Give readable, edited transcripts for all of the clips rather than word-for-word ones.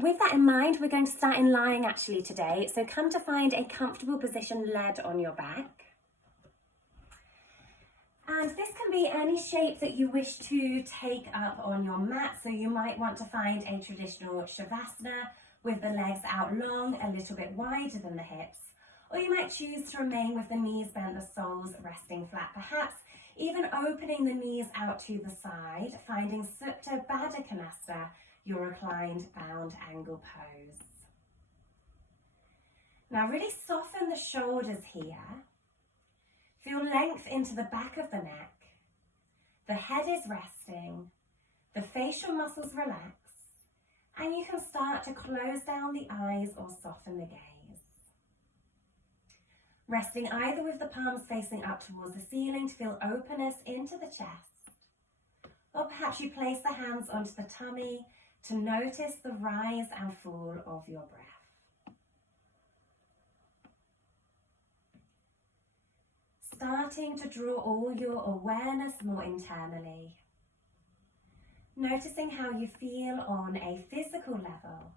With that in mind, we're going to start in lying actually today. So come to find a comfortable position laid on your back. And this can be any shape that you wish to take up on your mat. So you might want to find a traditional Shavasana with the legs out long, a little bit wider than the hips. Or you might choose to remain with the knees bent, the soles resting flat, perhaps even opening the knees out to the side, finding Supta Baddha Konasana, your reclined bound angle pose. Now really soften the shoulders here. Feel length into the back of the neck. The head is resting. The facial muscles relax. And you can start to close down the eyes or soften the gaze. Resting either with the palms facing up towards the ceiling to feel openness into the chest. Or perhaps you place the hands onto the tummy to notice the rise and fall of your breath. Starting to draw all your awareness more internally. Noticing how you feel on a physical level,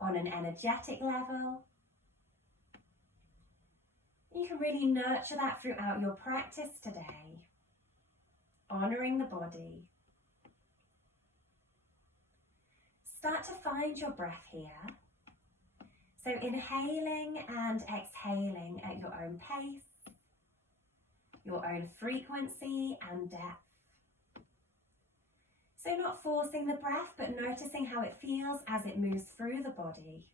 on an energetic level. You can really nurture that throughout your practice today, honouring the body. Start to find your breath here. So inhaling and exhaling at your own pace, your own frequency and depth. So not forcing the breath, but noticing how it feels as it moves through the body.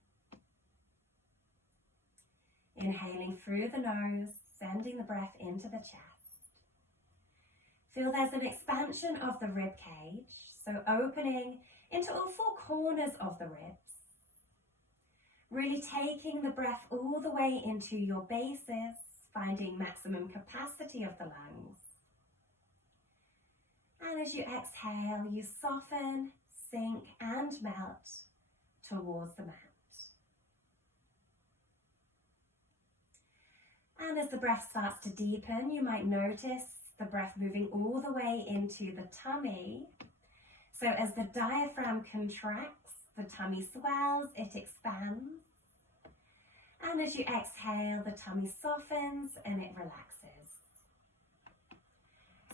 Inhaling through the nose, sending the breath into the chest. Feel there's an expansion of the rib cage, so opening into all four corners of the ribs. Really taking the breath all the way into your bases, finding maximum capacity of the lungs. And as you exhale, you soften, sink and melt towards the mat. And as the breath starts to deepen, you might notice the breath moving all the way into the tummy. So as the diaphragm contracts, the tummy swells, it expands. And as you exhale, the tummy softens and it relaxes.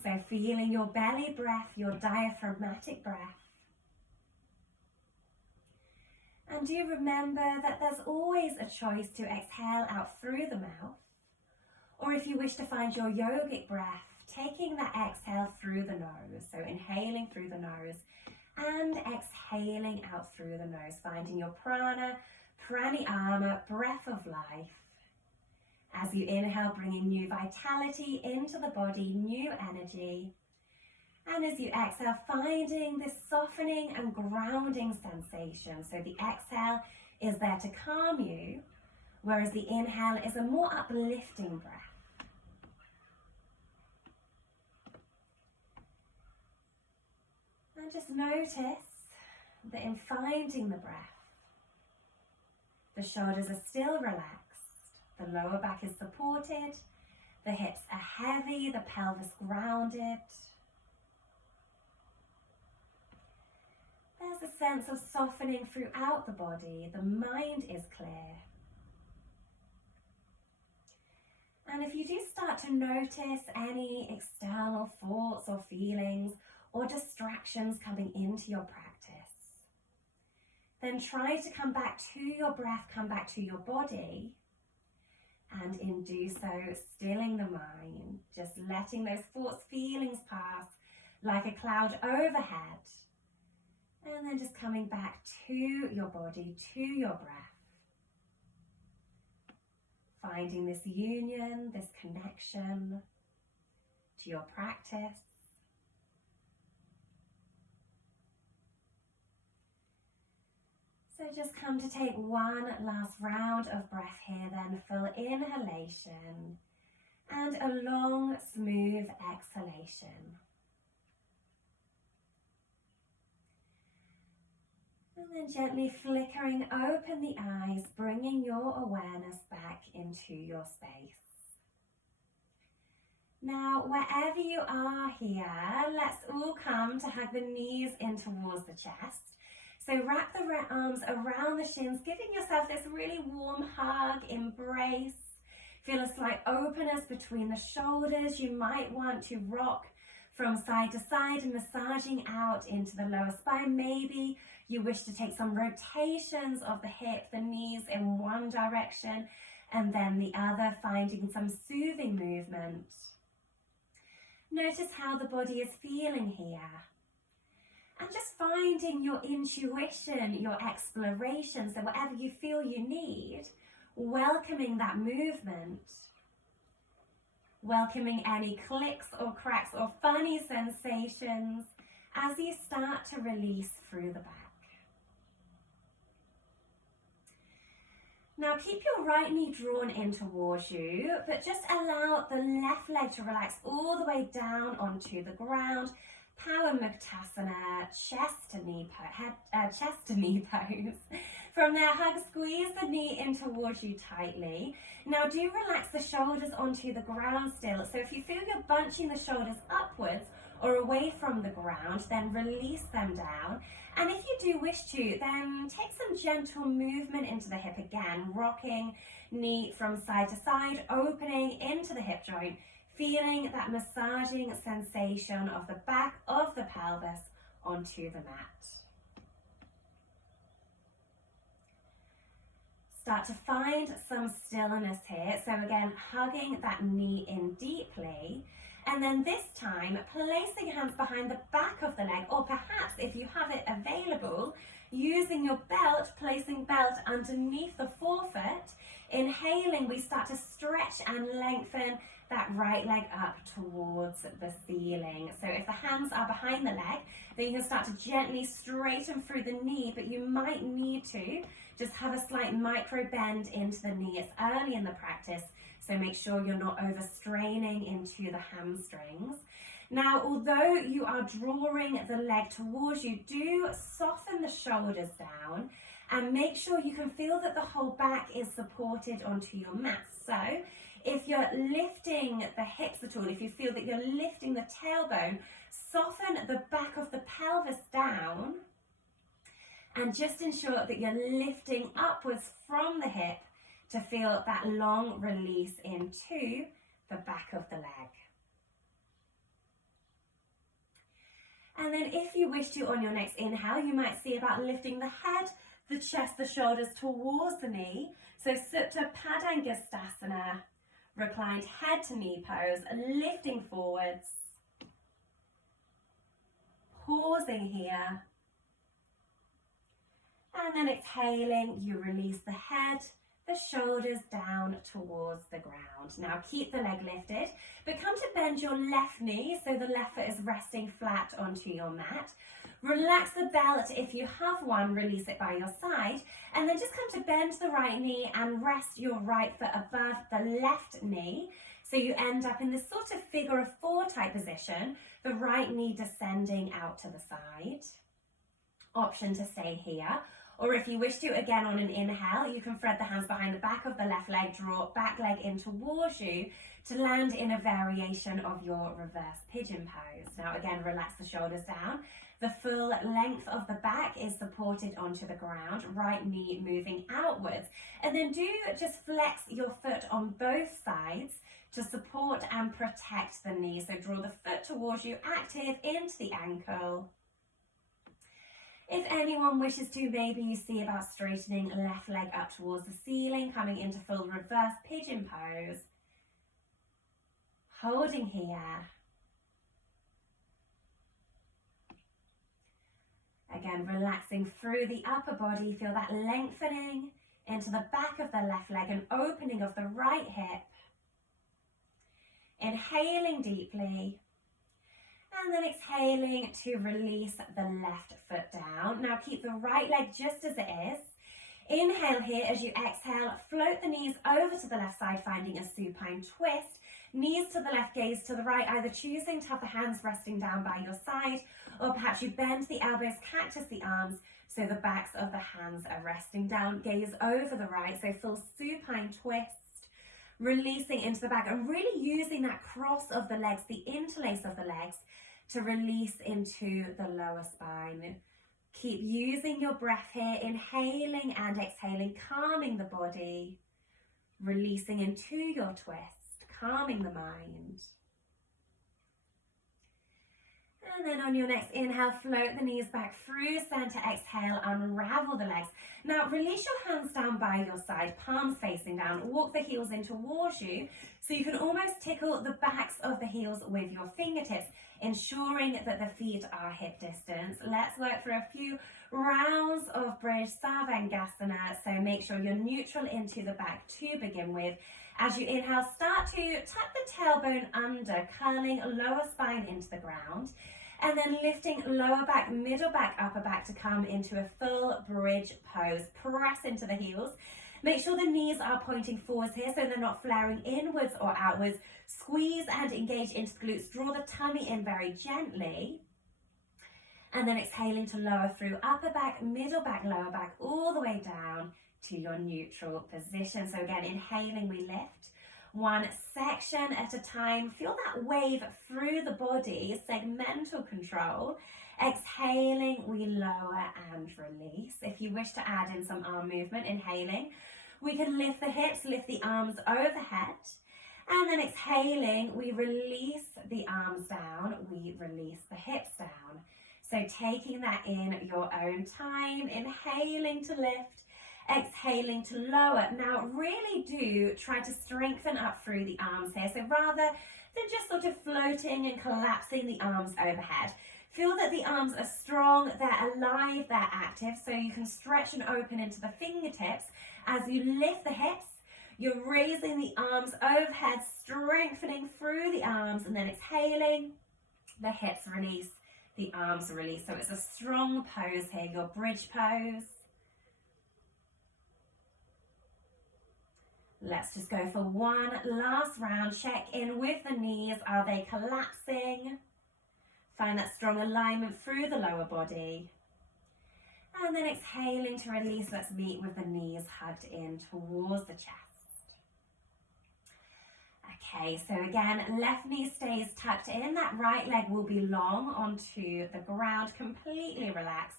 So feeling your belly breath, your diaphragmatic breath. And do remember that there's always a choice to exhale out through the mouth. Or if you wish to find your yogic breath, taking that exhale through the nose. So inhaling through the nose and exhaling out through the nose, finding your prana, pranayama, breath of life. As you inhale, bringing new vitality into the body, new energy. And as you exhale, finding this softening and grounding sensation. So the exhale is there to calm you, whereas the inhale is a more uplifting breath. And just notice that in finding the breath, the shoulders are still relaxed. The lower back is supported, the hips are heavy, the pelvis grounded. There's a sense of softening throughout the body, the mind is clear. And if you do start to notice any external thoughts or feelings or distractions coming into your practice, then try to come back to your breath, come back to your body. And in do so, stilling the mind, just letting those thoughts, feelings pass like a cloud overhead. And then just coming back to your body, to your breath. Finding this union, this connection to your practice. So just come to take one last round of breath here then, full inhalation and a long, smooth exhalation. And then gently flickering open the eyes, bringing your awareness back into your space. Now, wherever you are here, let's all come to hug the knees in towards the chest. So wrap the arms around the shins, giving yourself this really warm hug, embrace. Feel a slight openness between the shoulders. You might want to rock from side to side and massaging out into the lower spine. Maybe you wish to take some rotations of the hip, the knees in one direction and then the other, finding some soothing movement. Notice how the body is feeling here. And just finding your intuition, your exploration, so whatever you feel you need, welcoming that movement. Welcoming any clicks or cracks or funny sensations as you start to release through the back. Now keep your right knee drawn in towards you, but just allow the left leg to relax all the way down onto the ground. Power Muktasana, chest to knee pose. From there, hug, squeeze the knee in towards you tightly. Now do relax the shoulders onto the ground still. So if you feel you're bunching the shoulders upwards or away from the ground, then release them down. And if you do wish to, then take some gentle movement into the hip again, rocking knee from side to side, opening into the hip joint, feeling that massaging sensation of the back of the pelvis onto the mat. Start to find some stillness here. So again, hugging that knee in deeply. And then this time, placing hands behind the back of the leg, or perhaps if you have it available, using your belt, placing belt underneath the forefoot. Inhaling, we start to stretch and lengthen that right leg up towards the ceiling. So if the hands are behind the leg, then you can start to gently straighten through the knee, but you might need to just have a slight micro bend into the knee. It's early in the practice, so make sure you're not overstraining into the hamstrings. Now, although you are drawing the leg towards you, do soften the shoulders down and make sure you can feel that the whole back is supported onto your mat. So if you're lifting the hips at all, if you feel that you're lifting the tailbone, soften the back of the pelvis down and just ensure that you're lifting upwards from the hip to feel that long release into the back of the leg. And then if you wish to, on your next inhale, you might see about lifting the head, the chest, the shoulders towards the knee. So Supta Padangusthasana, reclined head to knee pose, lifting forwards, pausing here. And then exhaling, you release the head, the shoulders down towards the ground. Now keep the leg lifted, but come to bend your left knee so the left foot is resting flat onto your mat. Relax the belt if you have one, release it by your side, and then just come to bend the right knee and rest your right foot above the left knee. So you end up in this sort of figure of four type position, the right knee descending out to the side. Option to stay here. Or if you wish to, again on an inhale, you can thread the hands behind the back of the left leg, draw back leg in towards you to land in a variation of your reverse pigeon pose. Now again, relax the shoulders down. The full length of the back is supported onto the ground, right knee moving outwards. And then do just flex your foot on both sides to support and protect the knee. So draw the foot towards you, active into the ankle. If anyone wishes to, maybe you see about straightening left leg up towards the ceiling, coming into full reverse pigeon pose. Holding here. Again, relaxing through the upper body. Feel that lengthening into the back of the left leg and opening of the right hip. Inhaling deeply. And then exhaling to release the left foot down. Now keep the right leg just as it is. Inhale here as you exhale, float the knees over to the left side, finding a supine twist. Knees to the left, gaze to the right, either choosing to have the hands resting down by your side, or perhaps you bend the elbows, cactus the arms, so the backs of the hands are resting down. Gaze over the right, so full supine twist. Releasing into the back and really using that cross of the legs, the interlace of the legs, to release into the lower spine. Keep using your breath here, inhaling and exhaling, calming the body, releasing into your twist, calming the mind. And then on your next inhale, float the knees back through center. Exhale, unravel the legs. Now release your hands down by your side, palms facing down. Walk the heels in towards you so you can almost tickle the backs of the heels with your fingertips, ensuring that the feet are hip distance. Let's work through a few rounds of bridge Sarvangasana. So make sure you're neutral into the back to begin with. As you inhale, start to tap the tailbone under, curling lower spine into the ground. And then lifting lower back, middle back, upper back to come into a full bridge pose. Press into the heels. Make sure the knees are pointing forwards here so they're not flaring inwards or outwards. Squeeze and engage into the glutes. Draw the tummy in very gently. And then exhaling to lower through upper back, middle back, lower back, all the way down to your neutral position. So again, inhaling, we lift. One section at a time. Feel that wave through the body, segmental control. Exhaling, we lower and release. If you wish to add in some arm movement, inhaling, we can lift the hips, lift the arms overhead. And then exhaling, we release the arms down, we release the hips down. So taking that in your own time, inhaling to lift, exhaling to lower. Now really do try to strengthen up through the arms here. So rather than just sort of floating and collapsing the arms overhead, feel that the arms are strong, they're alive, they're active, so you can stretch and open into the fingertips. As you lift the hips, you're raising the arms overhead, strengthening through the arms, and then exhaling, the hips release, the arms release. So it's a strong pose here, your bridge pose. Let's just go for one last round. Check in with the knees. Are they collapsing? Find that strong alignment through the lower body. And then exhaling to release. Let's meet with the knees hugged in towards the chest. Okay, so again, left knee stays tucked in. That right leg will be long onto the ground, completely relaxed.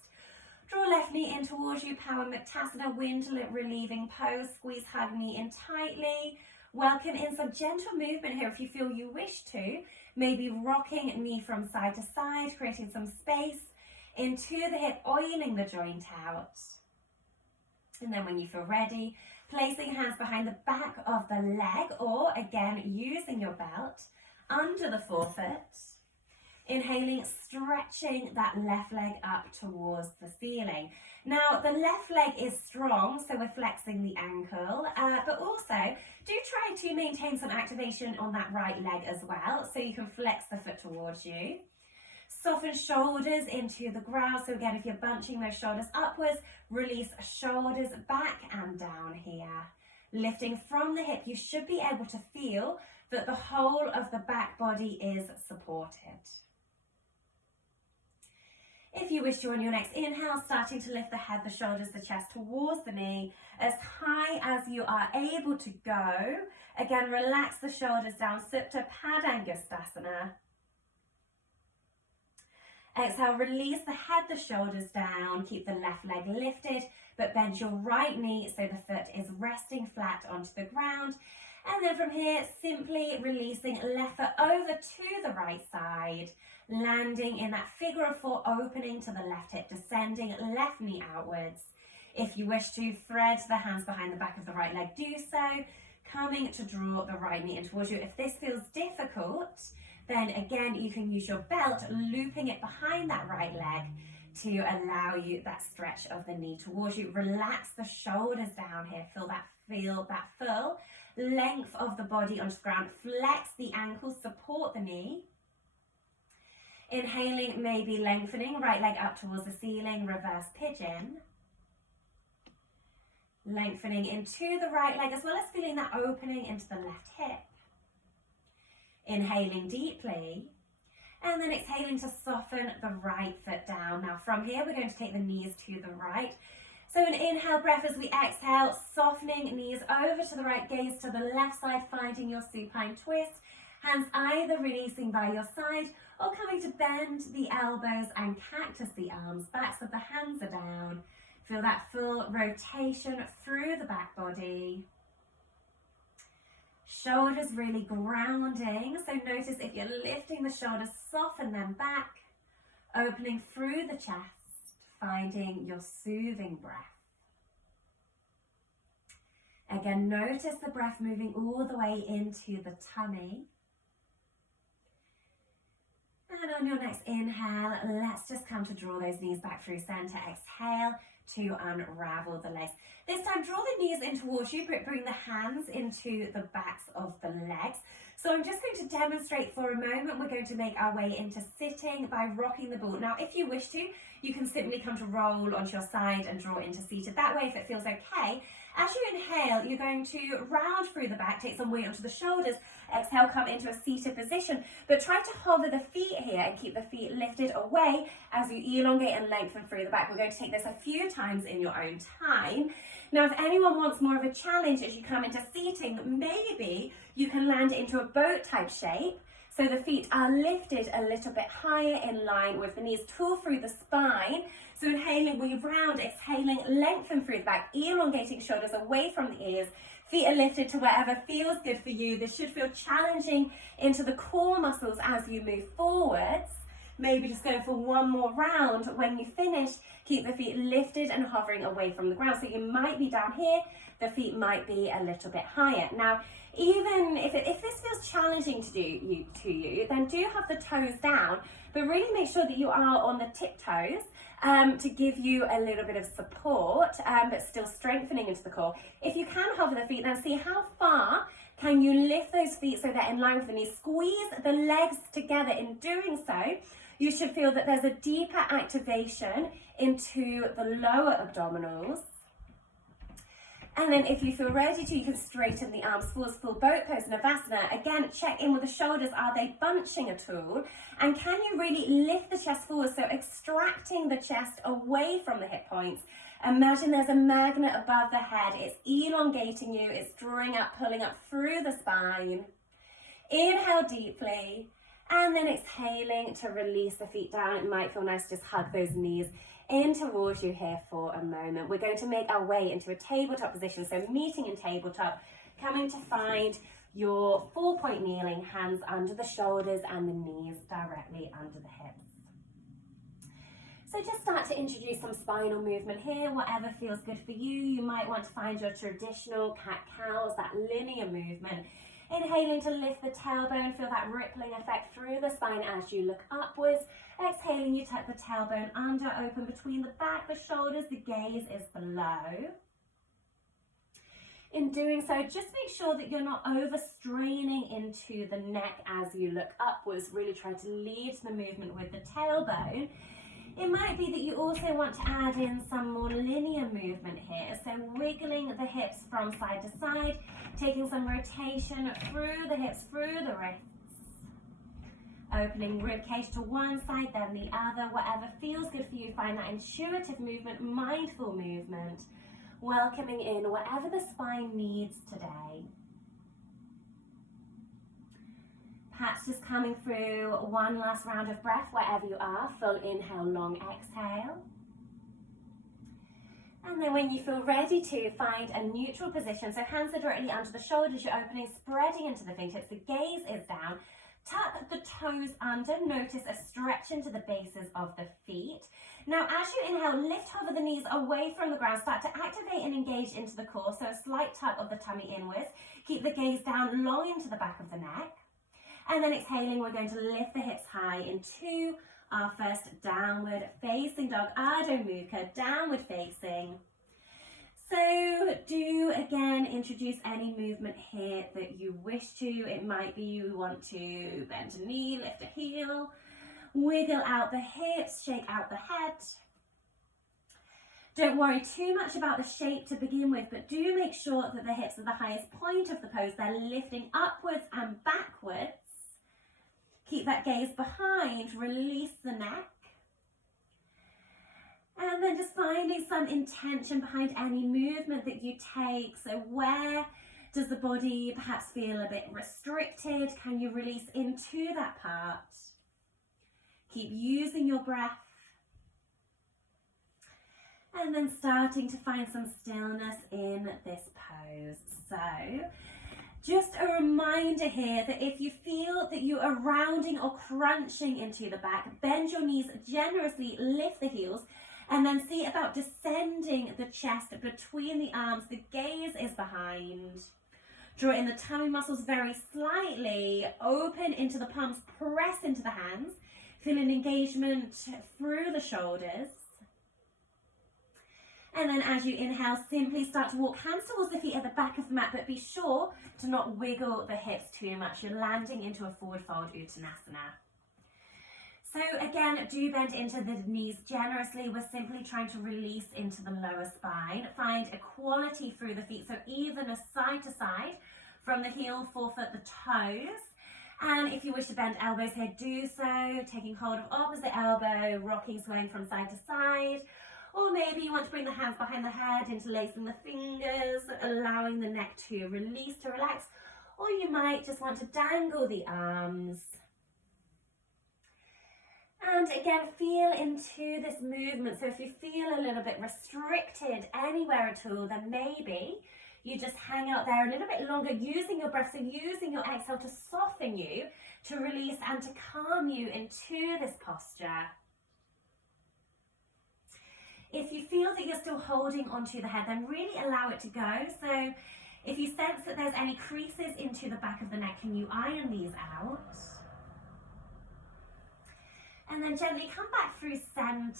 Draw left knee in towards you, Power Muktasana, Windlet relieving pose. Squeeze, hug knee in tightly. Welcome in some gentle movement here if you feel you wish to. Maybe rocking knee from side to side, creating some space into the hip, oiling the joint out. And then when you feel ready, placing hands behind the back of the leg, or again, using your belt under the forefoot. Inhaling, stretching that left leg up towards the ceiling. Now, the left leg is strong, so we're flexing the ankle, but also do try to maintain some activation on that right leg as well, so you can flex the foot towards you. Soften shoulders into the ground. So again, if you're bunching those shoulders upwards, release shoulders back and down here. Lifting from the hip, you should be able to feel that the whole of the back body is supported. If you wish to, on your next inhale, starting to lift the head, the shoulders, the chest towards the knee, as high as you are able to go. Again, relax the shoulders down, Supta Padangusthasana. Exhale, release the head, the shoulders down, keep the left leg lifted, but bend your right knee so the foot is resting flat onto the ground. And then from here, simply releasing left foot over to the right side, landing in that figure of four, opening to the left hip, descending left knee outwards. If you wish to, thread the hands behind the back of the right leg, do so, coming to draw the right knee in towards you. If this feels difficult, then again, you can use your belt, looping it behind that right leg to allow you that stretch of the knee towards you. Relax the shoulders down here, feel that full length of the body onto the ground. Flex the ankles, support the knee. Inhaling, maybe lengthening, right leg up towards the ceiling, reverse pigeon. Lengthening into the right leg, as well as feeling that opening into the left hip. Inhaling deeply, and then exhaling to soften the right foot down. Now from here, we're going to take the knees to the right. So an inhale breath as we exhale, softening knees over to the right, gaze to the left side, finding your supine twist. Hands either releasing by your side or coming to bend the elbows and cactus the arms. Backs of the hands are down. Feel that full rotation through the back body. Shoulders really grounding. So notice if you're lifting the shoulders, soften them back. Opening through the chest, finding your soothing breath. Again, notice the breath moving all the way into the tummy. And on your next inhale, let's just come to draw those knees back through center. Exhale to unravel the legs. This time, draw the knees in towards you, but bring the hands into the backs of the legs. So I'm just going to demonstrate for a moment. We're going to make our way into sitting by rocking the ball. Now, if you wish to, you can simply come to roll onto your side and draw into seated. That way, if it feels okay, as you inhale, you're going to round through the back, take some weight onto the shoulders. Exhale, come into a seated position, but try to hover the feet here and keep the feet lifted away as you elongate and lengthen through the back. We're going to take this a few times in your own time. Now, if anyone wants more of a challenge as you come into seating, maybe you can land into a boat type shape. So the feet are lifted a little bit higher in line with the knees, tool through the spine. So inhaling, we round, exhaling, lengthen through the back, elongating shoulders away from the ears. Feet are lifted to wherever feels good for you. This should feel challenging into the core muscles as you move forwards. Maybe just go for one more round. When you finish, keep the feet lifted and hovering away from the ground. So you might be down here, the feet might be a little bit higher. Now, even if this feels challenging to you, then do have the toes down, but really make sure that you are on the tiptoes to give you a little bit of support, but still strengthening into the core. If you can hover the feet, then see how far can you lift those feet so they're in line with the knees. Squeeze the legs together. In doing so, you should feel that there's a deeper activation into the lower abdominals. And then if you feel ready to, you can straighten the arms forwards, full boat pose, Navasana. Again, check in with the shoulders. Are they bunching at all? And can you really lift the chest forward? So extracting the chest away from the hip points. Imagine there's a magnet above the head. It's elongating you. It's drawing up, pulling up through the spine. Inhale deeply. And then exhaling to release the feet down. It might feel nice to just hug those knees in towards you here for a moment. We're going to make our way into a tabletop position. So meeting in tabletop, coming to find your 4-point kneeling, hands under the shoulders and the knees directly under the hips. So just start to introduce some spinal movement here, whatever feels good for you. You might want to find your traditional cat-cows, that linear movement. Inhaling to lift the tailbone, feel that rippling effect through the spine as you look upwards. Exhaling, you tuck the tailbone under, open between the back, the shoulders, the gaze is below. In doing so, just make sure that you're not overstraining into the neck as you look upwards. Really try to lead the movement with the tailbone. It might be that you also want to add in some more linear movement here. So wiggling the hips from side to side, taking some rotation through the hips, through the wrists. Opening rib cage to one side, then the other. Whatever feels good for you, find that intuitive movement, mindful movement. Welcoming in whatever the spine needs today. Perhaps just coming through one last round of breath wherever you are. Full inhale, long exhale. And then when you feel ready to, find a neutral position. So hands are directly under the shoulders, you're opening, spreading into the fingertips. The gaze is down. Tuck the toes under. Notice a stretch into the bases of the feet. Now, as you inhale, lift over the knees away from the ground. Start to activate and engage into the core. So a slight tuck of the tummy inwards. Keep the gaze down long into the back of the neck. And then exhaling, we're going to lift the hips high into our first downward facing dog, Adho Mukha, downward facing. So do again introduce any movement here that you wish to. It might be you want to bend a knee, lift a heel, wiggle out the hips, shake out the head. Don't worry too much about the shape to begin with, but do make sure that the hips are the highest point of the pose. They're lifting upwards and backwards. Keep that gaze behind, release the neck. And then just finding some intention behind any movement that you take. So where Does the body perhaps feel a bit restricted? Can you release into that part? Keep using your breath. And then starting to find some stillness in this pose. So, just a reminder here that if you feel that you are rounding or crunching into the back, bend your knees generously, lift the heels, and then see about descending the chest between the arms. The gaze is behind. Draw in the tummy muscles very slightly, open into the palms, press into the hands, feel an engagement through the shoulders. And then as you inhale, simply start to walk hands towards the feet at the back of the mat, but be sure to not wiggle the hips too much. You're landing into a forward fold Uttanasana. So again, do bend into the knees generously. We're simply trying to release into the lower spine. Find equality through the feet, so even a side to side from the heel, forefoot, the toes. And if you wish to bend elbows here, do so, taking hold of opposite elbow, rocking, swaying from side to side. Or maybe you want to bring the hands behind the head, interlacing the fingers, allowing the neck to release, to relax. Or you might just want to dangle the arms. And again, feel into this movement. So if you feel a little bit restricted anywhere at all, then maybe you just hang out there a little bit longer, using your breath, so using your exhale to soften you, to release and to calm you into this posture. If you feel that you're still holding onto the head, then really allow it to go. So if you sense that there's any creases into the back of the neck, can you iron these out? And then gently come back through center.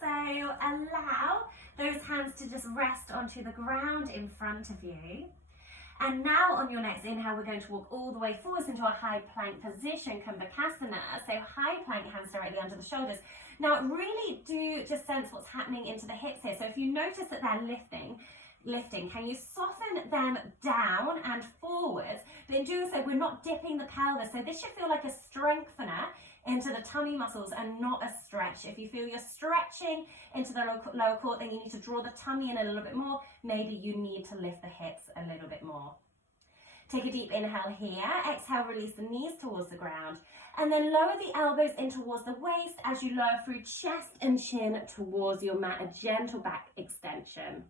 So allow those hands to just rest onto the ground in front of you. And now on your next inhale, we're going to walk all the way forwards into a high plank position, Kumbhakasana. So high plank, hands directly under the shoulders. Now really do just sense what's happening into the hips here. So if you notice that they're lifting, can you soften them down and forwards? But in doing so, we're not dipping the pelvis. So this should feel like a strengthener into the tummy muscles and not a stretch. If you feel you're stretching into the lower core, then you need to draw the tummy in a little bit more. Maybe you need to lift the hips a little bit more. Take a deep inhale here. Exhale, release the knees towards the ground. And then lower the elbows in towards the waist as you lower through chest and chin towards your mat, a gentle back extension.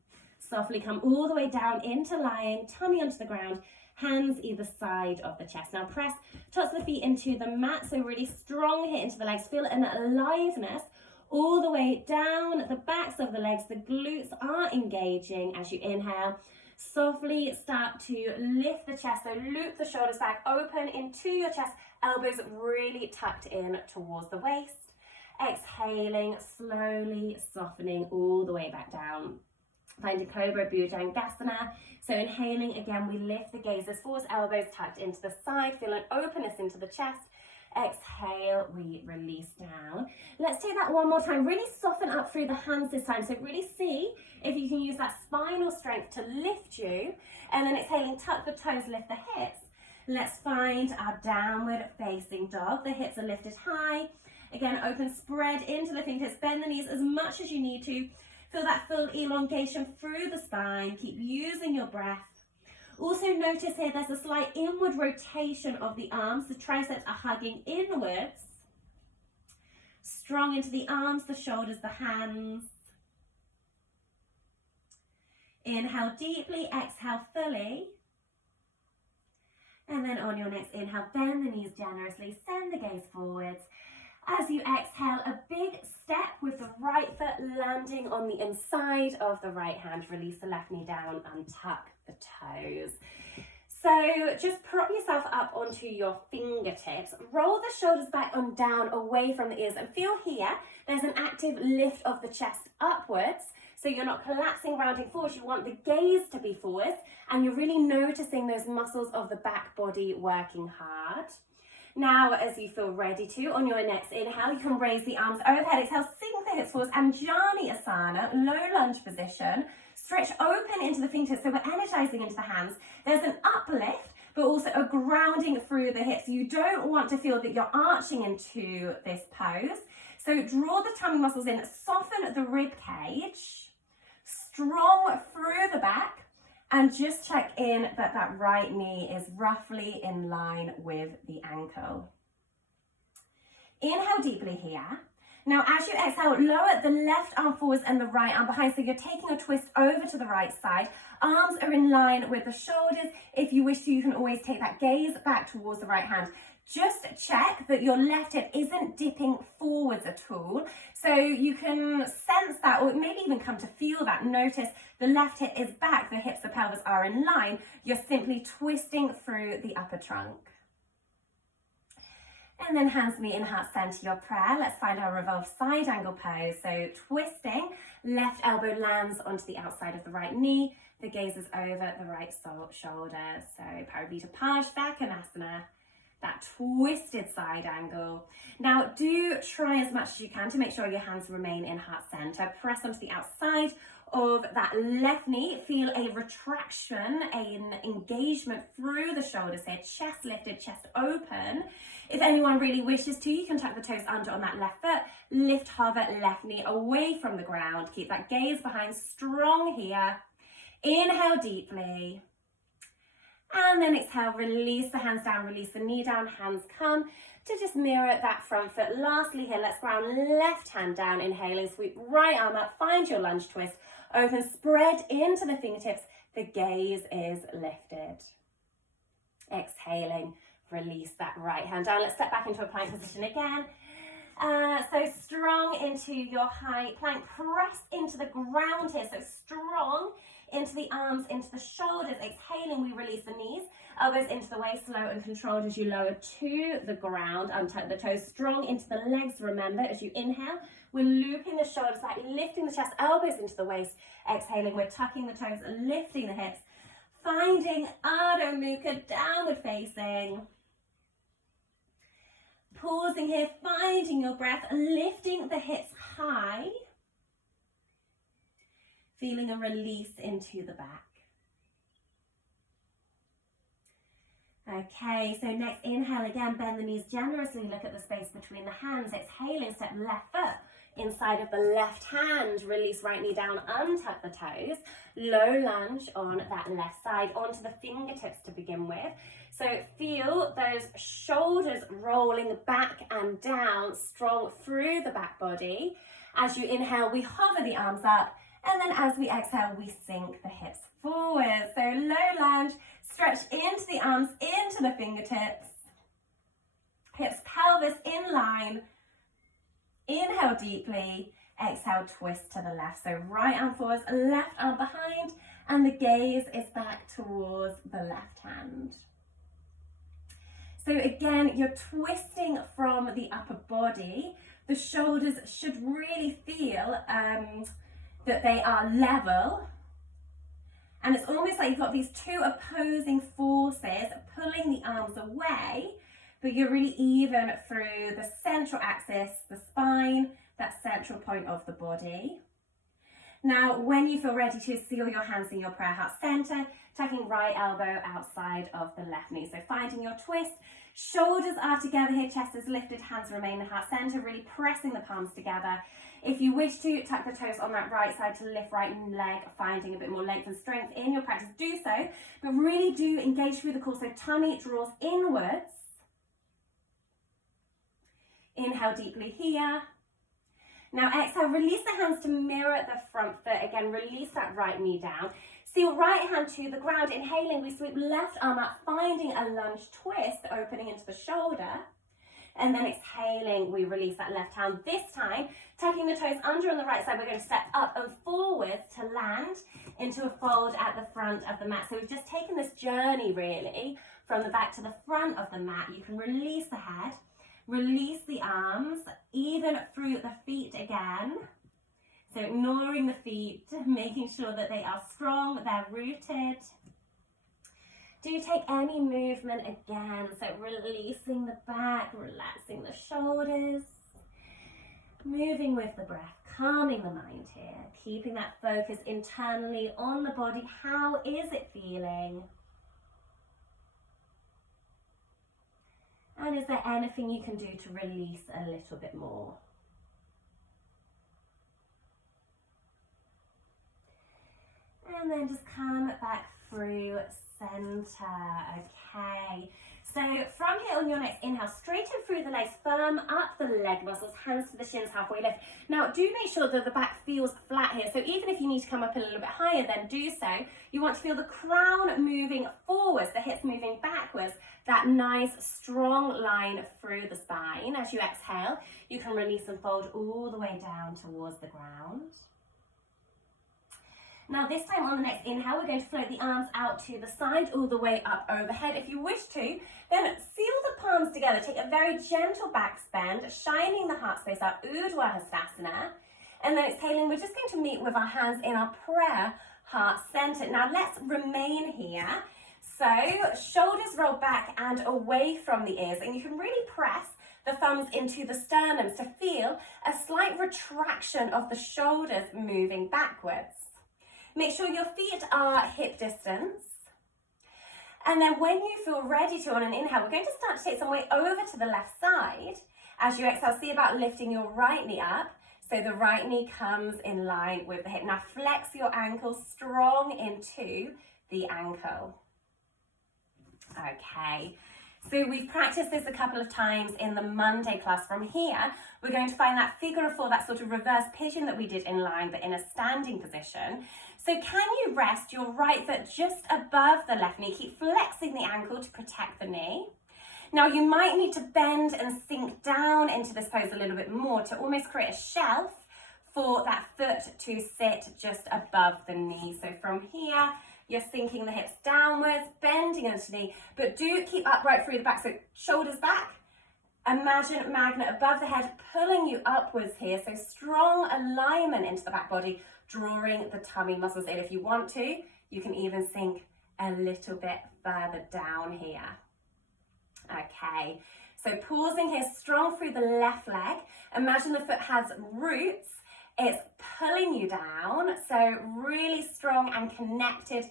Softly come all the way down into lying, tummy onto the ground, hands either side of the chest. Now press tops of the feet into the mat, so really strong here into the legs. Feel an aliveness all the way down the backs of the legs. The glutes are engaging as you inhale. Softly start to lift the chest, so loop the shoulders back, open into your chest, elbows really tucked in towards the waist. Exhaling, slowly softening all the way back down. Find a Cobra Bhujangasana. So inhaling, again, we lift the gazes forwards, elbows tucked into the side, feel an openness into the chest. Exhale, we release down. Let's take that one more time. Really soften up through the hands this time. So really see if you can use that spinal strength to lift you. And then exhaling, tuck the toes, lift the hips. Let's find our downward facing dog. The hips are lifted high. Again, open, spread into the fingertips, bend the knees as much as you need to. Feel that full elongation through the spine. Keep using your breath. Also notice here there's a slight inward rotation of the arms. The triceps are hugging inwards. Strong into the arms, the shoulders, the hands. Inhale deeply, exhale fully. And then on your next inhale, bend the knees generously, send the gaze forwards. As you exhale, a big step with the right foot landing on the inside of the right hand. Release the left knee down and tuck the toes. So just prop yourself up onto your fingertips. Roll the shoulders back and down away from the ears. And feel here, there's an active lift of the chest upwards. So you're not collapsing, rounding forwards. You want the gaze to be forwards. And you're really noticing those muscles of the back body working hard. Now, as you feel ready to, on your next inhale, you can raise the arms overhead. Exhale, sink the hips forwards, Anjali Asana, low lunge position. Stretch open into the fingertips, so we're energizing into the hands. There's an uplift, but also a grounding through the hips. You don't want to feel that you're arching into this pose. So draw the tummy muscles in, soften the rib cage, strong through the back, And just check in that that right knee is roughly in line with the ankle. Inhale deeply here. Now, as you exhale, lower the left arm forwards and the right arm behind. So you're taking a twist over to the right side. Arms are in line with the shoulders. If you wish to, you can always take that gaze back towards the right hand. Just check that your left hip isn't dipping forwards at all. So you can sense that, or maybe even come to feel that. Notice the left hip is back, the hips, the pelvis are in line. You're simply twisting through the upper trunk. And then hands meet in heart center, your prayer. Let's find our revolved side angle pose. So twisting, left elbow lands onto the outside of the right knee. The gaze is over the right shoulder. So Parabita Parsvanasana, that twisted side angle. Now do try as much as you can to make sure your hands remain in heart center. Press onto the outside of that left knee. Feel a retraction, an engagement through the shoulders here. Chest lifted, chest open. If anyone really wishes to, you can tuck the toes under on that left foot. Lift, hover, left knee away from the ground. Keep that gaze behind, strong here. Inhale deeply. And then exhale, release the hands down, release the knee down, hands come to just mirror that front foot. Lastly here, let's ground left hand down, inhaling, sweep right arm up, find your lunge twist. Open, spread into the fingertips. The gaze is lifted. Exhaling, release that right hand down. Let's step back into a plank position again. So strong into your high plank. Press into the ground here. So strong into the arms, into the shoulders. Exhaling, we release the knees. Elbows into the waist, slow and controlled as you lower to the ground. Untuck the toes, strong into the legs. Remember, as you inhale, we're looping the shoulders back, lifting the chest, elbows into the waist. Exhaling, we're tucking the toes, lifting the hips. Finding Adho Mukha, downward facing. Pausing here, finding your breath, lifting the hips high. Feeling a release into the back. Okay, so next inhale again, bend the knees generously, look at the space between the hands. Exhaling, step left foot inside of the left hand, release right knee down, untuck the toes. Low lunge on that left side, onto the fingertips to begin with. So feel those shoulders rolling back and down, strong through the back body. As you inhale, we hover the arms up, and then as we exhale, we sink the hips forward. So low lunge, stretch into the arms, into the fingertips. Hips, pelvis in line. Inhale deeply, exhale, twist to the left. So right arm forwards, left arm behind, and the gaze is back towards the left hand. So again, you're twisting from the upper body. The shoulders should really feel that they are level. And it's almost like you've got these two opposing forces pulling the arms away, but you're really even through the central axis, the spine, that central point of the body. Now, when you feel ready to, seal your hands in your prayer heart center, tucking right elbow outside of the left knee. So finding your twist, shoulders are together here, chest is lifted, hands remain in heart center, really pressing the palms together. If you wish to, tuck the toes on that right side to lift right leg, finding a bit more length and strength in your practice, do so. But really do engage through the core, so tummy draws inwards. Inhale deeply here. Now exhale, release the hands to mirror the front foot. Again, release that right knee down. Seal right hand to the ground. Inhaling, we sweep left arm up, finding a lunge twist, opening into the shoulder. And then exhaling, we release that left hand. This time, tucking the toes under on the right side, we're going to step up and forward to land into a fold at the front of the mat. So we've just taken this journey really from the back to the front of the mat. You can release the head, release the arms, even through the feet again. So ignoring the feet, making sure that they are strong, they're rooted. Do take any movement again, so releasing the back, relaxing the shoulders, moving with the breath, calming the mind here, keeping that focus internally on the body. How is it feeling? And is there anything you can do to release a little bit more? And then just come back through center. Okay. So from here on your next inhale, straighten through the legs, firm up the leg muscles, hands to the shins, halfway lift. Now do make sure that the back feels flat here. So even if you need to come up a little bit higher, then do so. You want to feel the crown moving forwards, the hips moving backwards, that nice strong line through the spine. As you exhale, you can release and fold all the way down towards the ground. Now this time on the next inhale, we're going to float the arms out to the side, all the way up overhead. If you wish to, then seal the palms together. Take a very gentle back bend, shining the heart space up, Urdhva and then exhaling, we're just going to meet with our hands in our prayer heart center. Now let's remain here. So shoulders roll back and away from the ears, and you can really press the thumbs into the sternums to feel a slight retraction of the shoulders moving backwards. Make sure your feet are hip distance. And then when you feel ready to on an inhale, we're going to start to take some weight over to the left side. As you exhale, see about lifting your right knee up. So the right knee comes in line with the hip. Now flex your ankle strong into the ankle. Okay. So we've practiced this a couple of times in the Monday class. From here, we're going to find that figure of four, that sort of reverse pigeon that we did in line, but in a standing position. So can you rest your right foot just above the left knee? Keep flexing the ankle to protect the knee. Now you might need to bend and sink down into this pose a little bit more to almost create a shelf for that foot to sit just above the knee. So from here, you're sinking the hips downwards, bending into the knee, but do keep upright through the back. So shoulders back, imagine magnet above the head, pulling you upwards here. So strong alignment into the back body, drawing the tummy muscles in. If you want to, you can even sink a little bit further down here. Okay, so pausing here, strong through the left leg. Imagine the foot has roots. It's pulling you down, so really strong and connected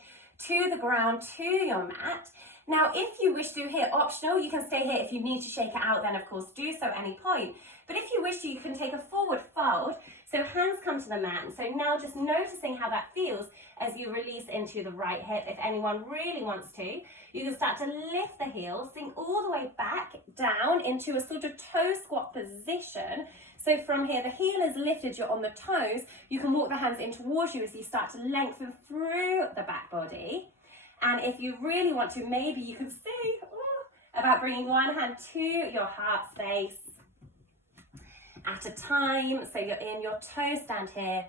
to the ground, to your mat. Now, if you wish to here, optional, you can stay here. If you need to shake it out, then of course do so at any point. But if you wish to, you can take a forward fold. So hands come to the mat. And so now just noticing how that feels as you release into the right hip. If anyone really wants to, you can start to lift the heels, sink all the way back down into a sort of toe squat position. So from here, the heel is lifted, you're on the toes. You can walk the hands in towards you as you start to lengthen through the back body. And if you really want to, maybe you can see about bringing one hand to your heart space at a time. So you're in your toe stand here,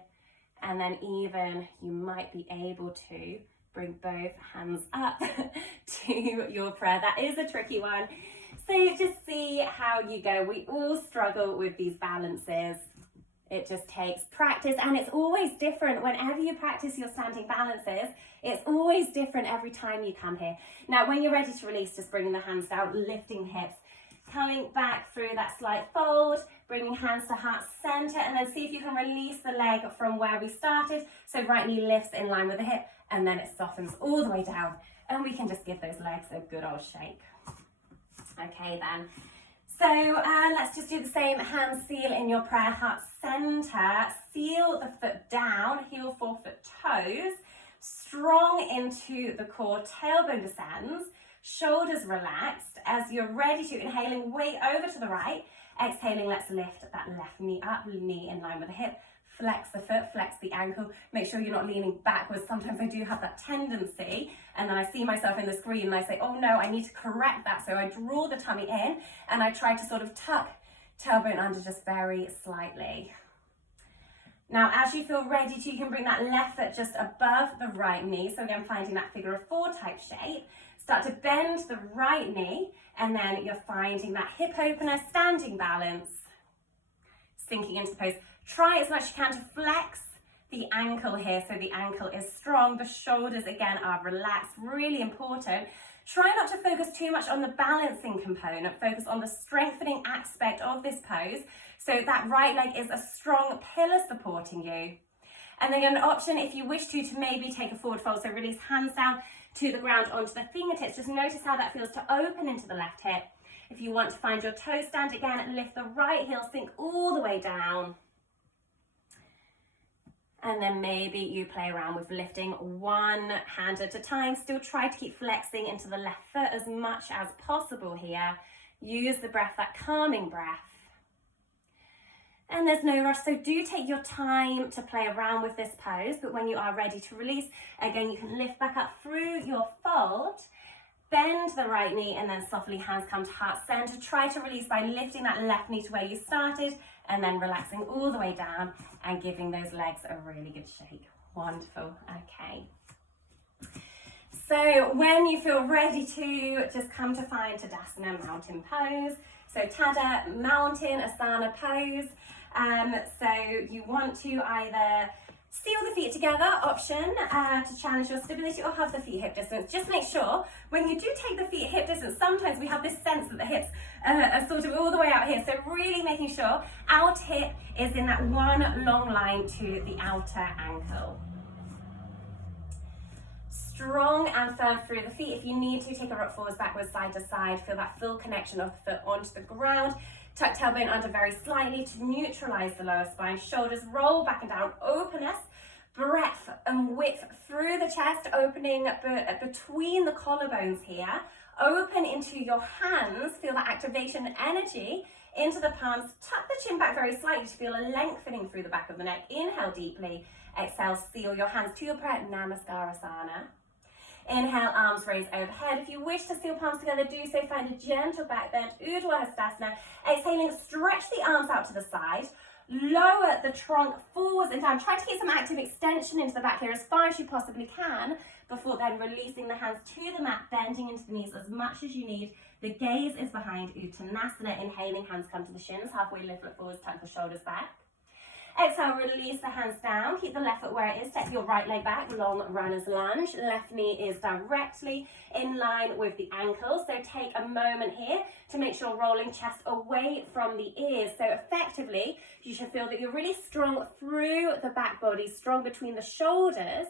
and then even you might be able to bring both hands up to your prayer. That is a tricky one. So just see how you go. We all struggle with these balances. It just takes practice, and it's always different. Whenever you practice your standing balances, it's always different every time you come here. Now, when you're ready to release, just bringing the hands down, lifting hips, coming back through that slight fold, bringing hands to heart center, and then see if you can release the leg from where we started. So right knee lifts in line with the hip, and then it softens all the way down, and we can just give those legs a good old shake. Okay then. So let's just do the same. Hands seal in your prayer heart center. Seal the foot down, heel, forefoot, toes. Strong into the core, tailbone descends. Shoulders relaxed. As you're ready to, inhaling, weight over to the right. Exhaling, let's lift that left knee up, knee in line with the hip. Flex the foot, flex the ankle. Make sure you're not leaning backwards. Sometimes I do have that tendency, and then I see myself in the screen and I say, oh no, I need to correct that. So I draw the tummy in and I try to sort of tuck tailbone under just very slightly. Now, as you feel ready to, you can bring that left foot just above the right knee. So again, finding that figure of four type shape. Start to bend the right knee, and then you're finding that hip opener, standing balance, sinking into the pose. Try as much as you can to flex the ankle here, so the ankle is strong. The shoulders, again, are relaxed, really important. Try not to focus too much on the balancing component. Focus on the strengthening aspect of this pose, so that right leg is a strong pillar supporting you. And then an option, if you wish to maybe take a forward fold, so release hands down to the ground onto the fingertips. Just notice how that feels to open into the left hip. If you want to find your toe stand, again, lift the right heel, sink all the way down. And then maybe you play around with lifting one hand at a time. Still try to keep flexing into the left foot as much as possible here. Use the breath, that calming breath. And there's no rush, so do take your time to play around with this pose, but when you are ready to release, again, you can lift back up through your fold, bend the right knee, and then softly hands come to heart center. Try to release by lifting that left knee to where you started, and then relaxing all the way down and giving those legs a really good shake. Wonderful, okay. So when you feel ready to, just come to find Tadasana, mountain pose. So Tada, mountain asana pose. So you want to either seal the feet together, option to challenge your stability, or have the feet hip distance. Just make sure when you do take the feet hip distance, sometimes we have this sense that the hips are sort of all the way out here. So really making sure out hip is in that one long line to the outer ankle. Strong and firm through the feet. If you need to, take a rock forwards, backwards, side to side. Feel that full connection of the foot onto the ground. Tuck tailbone under very slightly to neutralize the lower spine. Shoulders roll back and down. Openness, breadth and width through the chest, opening between the collarbones here. Open into your hands. Feel that activation and energy into the palms. Tuck the chin back very slightly to feel a lengthening through the back of the neck. Inhale deeply. Exhale, seal your hands to your prayer. Namaskar. Inhale, arms raise overhead. If you wish to seal palms together, do so. Find a gentle back bend, Urdhva Hastasana. Exhaling, stretch the arms out to the side. Lower the trunk forwards and down. Try to get some active extension into the back here as far as you possibly can before then releasing the hands to the mat, bending into the knees as much as you need. The gaze is behind Uttanasana. Inhaling, hands come to the shins. Halfway lift, look forwards, tuck the shoulders back. Exhale, release the hands down. Keep the left foot where it is. Step your right leg back, long runner's lunge. Left knee is directly in line with the ankle. So take a moment here to make sure rolling chest away from the ears. So effectively, you should feel that you're really strong through the back body, strong between the shoulders.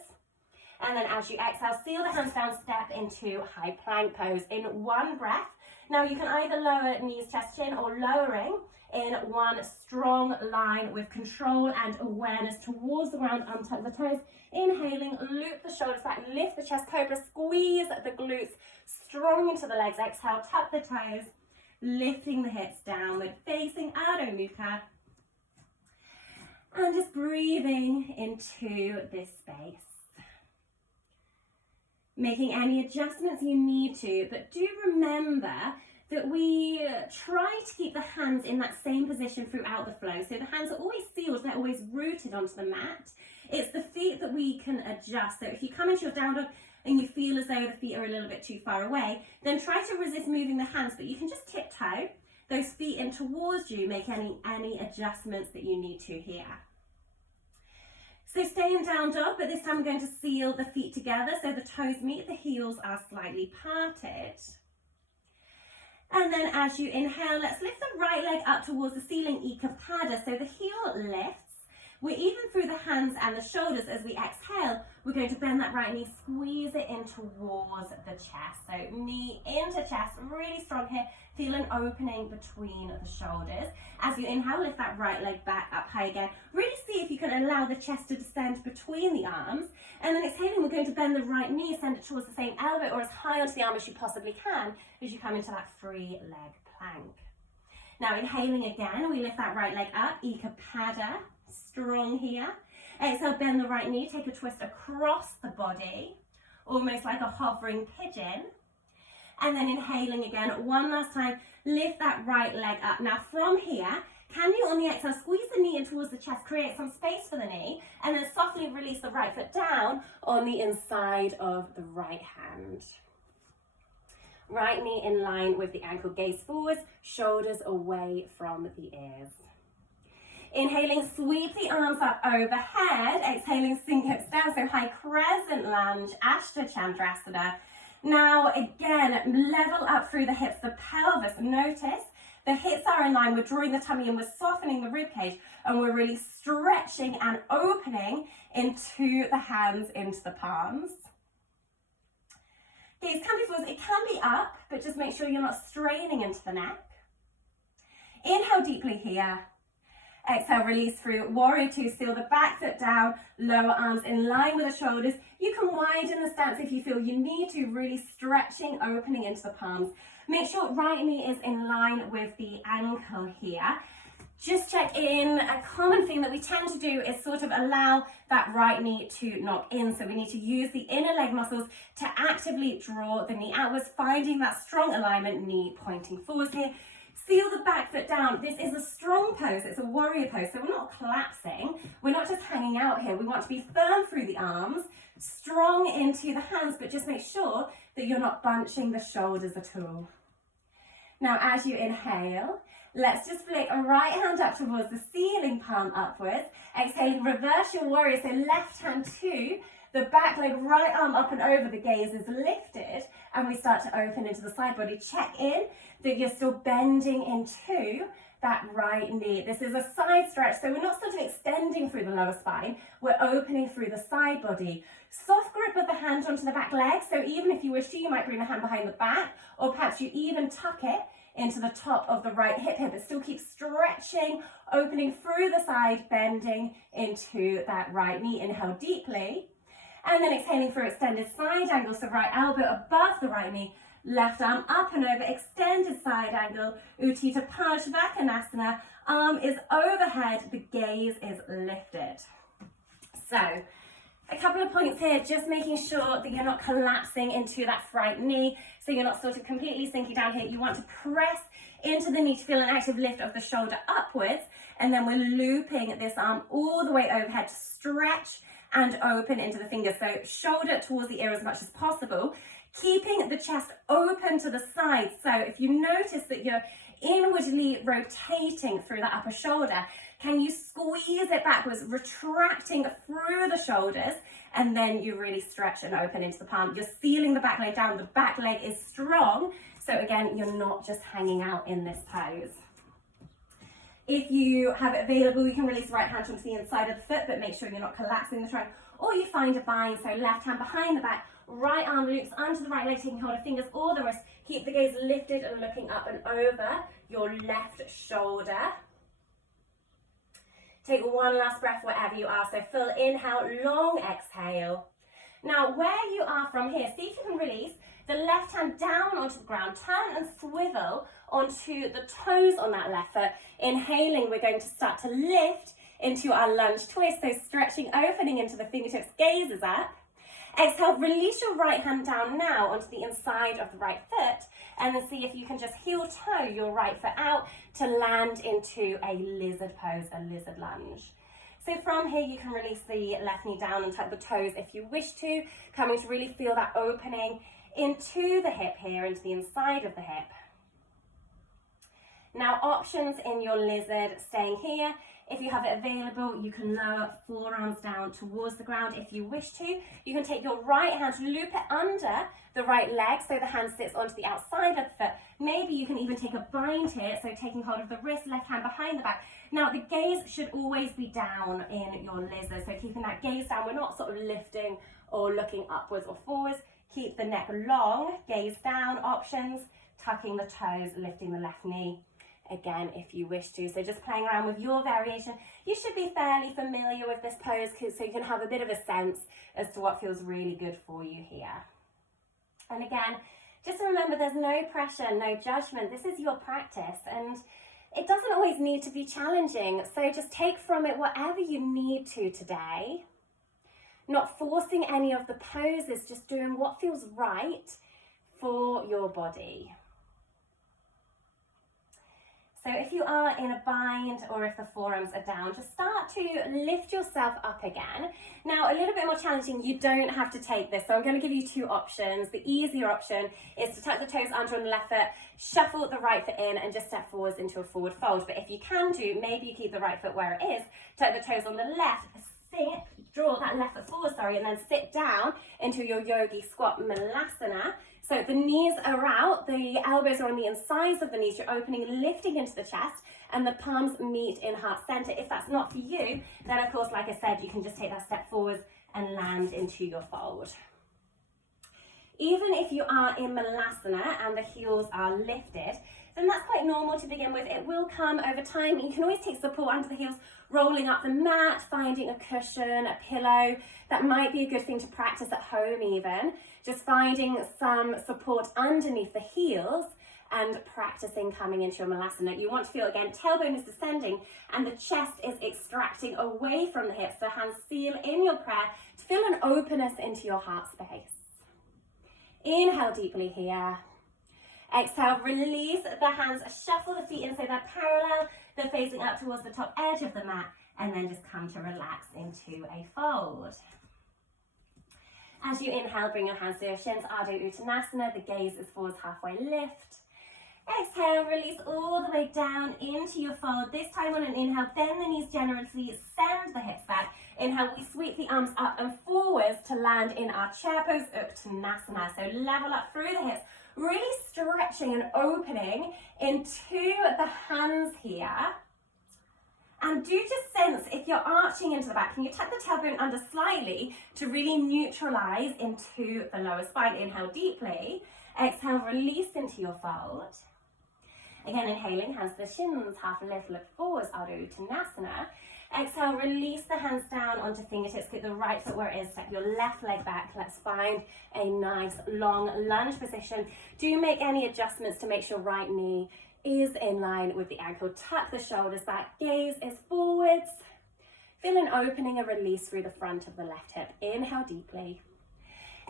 And then as you exhale, seal the hands down, step into high plank pose in one breath. Now you can either lower knees, chest, chin, or lowering in one strong line with control and awareness towards the ground. Untuck the toes. Inhaling, loop the shoulders back, lift the chest, cobra, squeeze the glutes strong into the legs. Exhale, tuck the toes, lifting the hips downward, facing Adho Mukha. And just breathing into this space. Making any adjustments you need to, but do remember that we try to keep the hands in that same position throughout the flow. So the hands are always sealed, they're always rooted onto the mat. It's the feet that we can adjust. So if you come into your down dog and you feel as though the feet are a little bit too far away, then try to resist moving the hands, but you can just tiptoe those feet in towards you, make any adjustments that you need to here. So stay in down dog, but this time I'm going to seal the feet together so the toes meet, the heels are slightly parted. And then as you inhale, let's lift the right leg up towards the ceiling, Ekapada. So the heel lifts. We're even through the hands and the shoulders. As we exhale, we're going to bend that right knee, squeeze it in towards the chest. So knee into chest, really strong here. Feel an opening between the shoulders. As you inhale, lift that right leg back up high again. Really see if you can allow the chest to descend between the arms. And then exhaling, we're going to bend the right knee, send it towards the same elbow or as high onto the arm as you possibly can as you come into that free leg plank. Now inhaling again, we lift that right leg up, Ekapada, strong here. Exhale, bend the right knee, take a twist across the body, almost like a hovering pigeon. And then inhaling again, one last time, lift that right leg up. Now from here, can you on the exhale, squeeze the knee in towards the chest, create some space for the knee, and then softly release the right foot down on the inside of the right hand. Right knee in line with the ankle, gaze forwards, shoulders away from the ears. Inhaling, sweep the arms up overhead. Exhaling, sink hips down, so high crescent lunge, Ashta Chandrasana. Now again, level up through the hips, the pelvis. Notice the hips are in line. We're drawing the tummy in, we're softening the rib cage, and we're really stretching and opening into the hands, into the palms. Gaze can be forwards, it can be up, but just make sure you're not straining into the neck. Inhale deeply here. Exhale, release through warrior two. Seal the back foot down, lower arms in line with the shoulders. You can widen the stance if you feel you need to, really stretching, opening into the palms. Make sure right knee is in line with the ankle here. Just check in, a common thing that we tend to do is sort of allow that right knee to knock in. So we need to use the inner leg muscles to actively draw the knee outwards, finding that strong alignment, knee pointing forwards here. Seal the back foot down. This is a strong pose, it's a warrior pose, so we're not collapsing, we're not just hanging out here. We want to be firm through the arms, strong into the hands, but just make sure that you're not bunching the shoulders at all. Now as you inhale, let's just flick a right hand up towards the ceiling, palm upwards. Exhaling, reverse your warrior, so left hand to the back leg, right arm up and over, the gaze is lifted, and we start to open into the side body. Check in that you're still bending into that right knee. This is a side stretch, so we're not sort of extending through the lower spine, we're opening through the side body. Soft grip of the hand onto the back leg, so even if you wish to, you might bring the hand behind the back, or perhaps you even tuck it into the top of the right hip here, but still keep stretching, opening through the side, bending into that right knee. Inhale deeply, and then exhaling through extended side angle, so right elbow above the right knee, left arm up and over, extended side angle, Utthita Parsvanasana, arm is overhead, the gaze is lifted. So, a couple of points here, just making sure that you're not collapsing into that right knee, so you're not sort of completely sinking down here. You want to press into the knee to feel an active lift of the shoulder upwards, and then we're looping this arm all the way overhead to stretch and open into the fingers. So shoulder towards the ear as much as possible, keeping the chest open to the side. So if you notice that you're inwardly rotating through the upper shoulder, can you squeeze it backwards, retracting through the shoulders, and then you really stretch and open into the palm. You're sealing the back leg down. The back leg is strong. So again, you're not just hanging out in this pose. If you have it available, you can release the right hand onto the inside of the foot, but make sure you're not collapsing the trunk. Or you find a bind, so left hand behind the back, right arm loops onto the right leg, taking hold of fingers or the wrist. Keep the gaze lifted and looking up and over your left shoulder. Take one last breath wherever you are. So full inhale, long exhale. Now where you are from here, see if you can release the left hand down onto the ground, turn and swivel onto the toes on that left foot. Inhaling, we're going to start to lift into our lunge twist. So stretching, opening into the fingertips, gaze is up. Exhale, release your right hand down now onto the inside of the right foot, and then see if you can just heel toe your right foot out to land into a lizard pose, a lizard lunge. So from here, you can release the left knee down and tuck the toes if you wish to, coming to really feel that opening into the hip here, into the inside of the hip. Now options in your lizard, staying here. If you have it available, you can lower forearms down towards the ground if you wish to. You can take your right hand, loop it under the right leg so the hand sits onto the outside of the foot. Maybe you can even take a bind here, so taking hold of the wrist, left hand behind the back. Now the gaze should always be down in your lizard, so keeping that gaze down. We're not sort of lifting or looking upwards or forwards. Keep the neck long, gaze down. Options, tucking the toes, lifting the left knee. Again, if you wish to. So just playing around with your variation. You should be fairly familiar with this pose, so you can have a bit of a sense as to what feels really good for you here. And again, just remember there's no pressure, no judgment. This is your practice, and it doesn't always need to be challenging. So just take from it whatever you need to today. Not forcing any of the poses, just doing what feels right for your body. So if you are in a bind or if the forearms are down, just start to lift yourself up again. Now, a little bit more challenging, you don't have to take this. So I'm going to give you two options. The easier option is to tuck the toes under on the left foot, shuffle the right foot in, and just step forwards into a forward fold. But if you can do, maybe you keep the right foot where it is, tuck the toes on the left, sink, draw that left foot forward, and then sit down into your yogi squat malasana. So the knees are out, the elbows are on the insides of the knees, you're opening, lifting into the chest, and the palms meet in heart center. If that's not for you, then of course, like I said, you can just take that step forward and land into your fold. Even if you are in malasana and the heels are lifted, then that's quite normal to begin with. It will come over time. You can always take support under the heels, rolling up the mat, finding a cushion, a pillow. That might be a good thing to practice at home even. Just finding some support underneath the heels and practicing coming into your malasana. You want to feel, again, tailbone is descending and the chest is extracting away from the hips. So hands seal in your prayer to feel an openness into your heart space. Inhale deeply here. Exhale, release the hands, shuffle the feet in so they're parallel. They're facing up towards the top edge of the mat, and then just come to relax into a fold. As you inhale, bring your hands to your shins, Ardha Uttanasana. The gaze is forwards, halfway lift. Exhale, release all the way down into your fold. This time on an inhale, bend the knees generously, send the hips back. Inhale, we sweep the arms up and forwards to land in our chair pose, Uttanasana. So level up through the hips, really stretching and opening into the hands here. And do just sense if you're arching into the back, can you tuck the tailbone under slightly to really neutralize into the lower spine? Inhale deeply. Exhale, release into your fold. Again, inhaling, hands to the shins, half lift, look forwards, Ardha Uttanasana. Exhale, release the hands down onto fingertips, keep the right foot where it is, step your left leg back. Let's find a nice long lunge position. Do make any adjustments to make sure right knee is in line with the ankle. Tuck the shoulders back, gaze is forwards. Feel an opening, a release through the front of the left hip. Inhale deeply.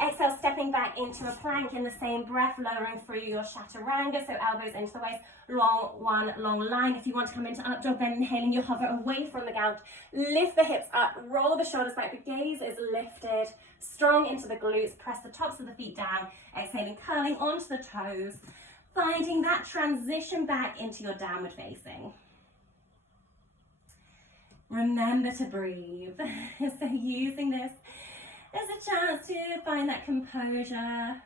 Exhale, stepping back into a plank in the same breath, lowering through your chaturanga, so elbows into the waist, one long line. If you want to come into up dog, then inhaling, you hover away from the ground, lift the hips up, roll the shoulders back, the gaze is lifted, strong into the glutes, press the tops of the feet down, exhaling, curling onto the toes, finding that transition back into your downward facing. Remember to breathe. So using this as a chance to find that composure.